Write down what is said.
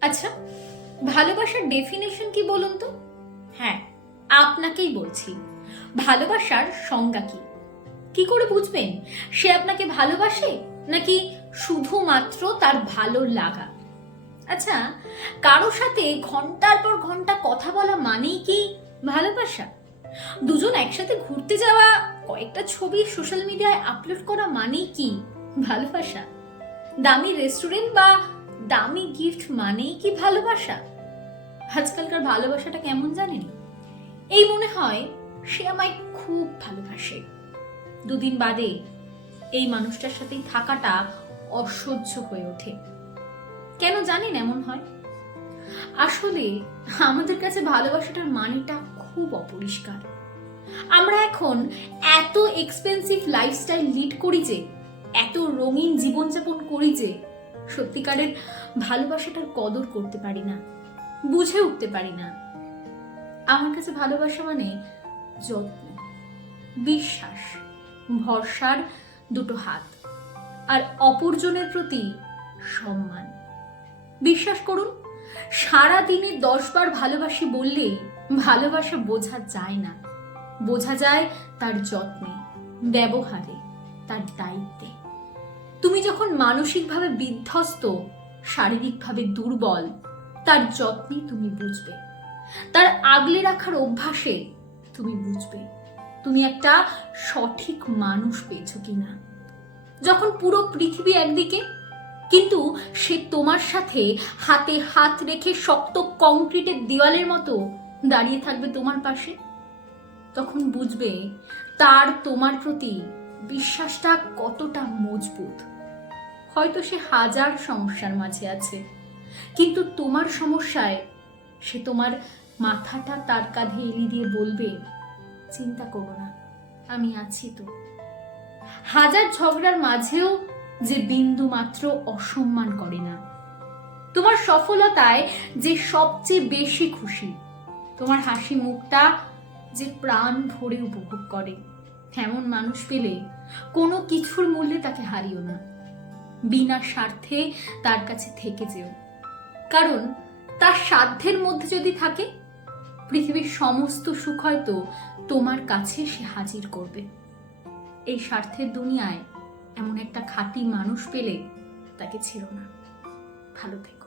আচ্ছা ভালোবাসার ডেফিনেশন কি বলুন তো? হ্যাঁ আপনাকেই বলছি। ভালোবাসার সংজ্ঞা কি? কি করে বুঝবেন? সে আপনাকে ভালোবাসে নাকি শুধুমাত্র তার ভালো লাগা? আচ্ছা কারও সাথে ঘণ্টার পর ঘণ্টা কথা বলা মানেই কি ভালোবাসা? দুজন একসাথে ঘুরতে যাওয়া, কয়েকটা ছবি সোশ্যাল মিডিয়ায় আপলোড করা মানেই কি ভালোবাসা? দামি রেস্টুরেন্ট বা দামি গিফট মানেই কি ভালোবাসা? আজকালকার ভালোবাসাটা কেমন জানেন? এই মনে হয় সে আমায় খুব ভালোবাসে। দুদিন বাদে এই মানুষটার সাথেই থাকাটা অসহ্য হয়ে ওঠে। কেন জানেন এমন হয়? আসলে আমাদের কাছে ভালোবাসাটার মানেটা খুব অপরিষ্কার। আমরা এখন এত এক্সপেন্সিভ লাইফস্টাইল লিড করি যে, এত রঙিন জীবনযাপন করি যে সত্যিকারের ভালোবাসাটার কদর করতে পারি না, বুঝে উঠতে পারি না। আমার কাছে ভালোবাসা মানে যত্ন, বিশ্বাস, ভরসার দুটো হাত আর অপরজনের প্রতি সম্মান। বিশ্বাস করুন সারা দিনে দশ বার ভালোবাসি বললেই ভালোবাসা বোঝা যায় না। বোঝা যায় তার যত্নে, ব্যবহারে, তার দায়িত্বে। তুমি যখন মানসিকভাবে বিধ্বস্ত, শারীরিকভাবে দুর্বল, তার যত্নে তুমি বুঝবে। তার আগলে রাখার অভ্যাসে তুমি বুঝবে তুমি একটা সঠিক মানুষ পেয়েছ কিনা। যখন পুরো পৃথিবী একদিকে, কিন্তু সে তোমার সাথে হাতে হাত রেখে শক্ত কংক্রিটের দেওয়ালের মতো দাঁড়িয়ে থাকবে তোমার পাশে, তখন বুঝবে তার তোমার প্রতি বিশ্বাসটা কতটা মজবুত? হয়তো সে হাজার সমস্যার মাঝে আছে, কিন্তু তোমার সমস্যায় সে তোমার মাথাটা তার কাঁধে এলি দিয়ে বলবে, চিন্তা করো না, আমি আছি তো। হাজার ঝগড়ার মাঝেও যে বিন্দু মাত্র অসম্মান করে না। তোমার সফলতায় যে সবচেয়ে বেশি খুশি, তোমার হাসি মুখটা যে প্রাণ ভরে উপভোগ করে। এমন মানুষ পেলে কোনো কিছুর মূল্যে তাকে হারিও না। বিনা স্বার্থে তার কাছে থেকে যেও। কারণ তার সাধ্যের মধ্যে যদি থাকে, পৃথিবীর সমস্ত সুখ হয়তো তোমার কাছে সে হাজির করবে। এই স্বার্থের দুনিয়ায় এমন একটা খাঁটি মানুষ পেলে তাকে ছিল না। ভালো থেকে।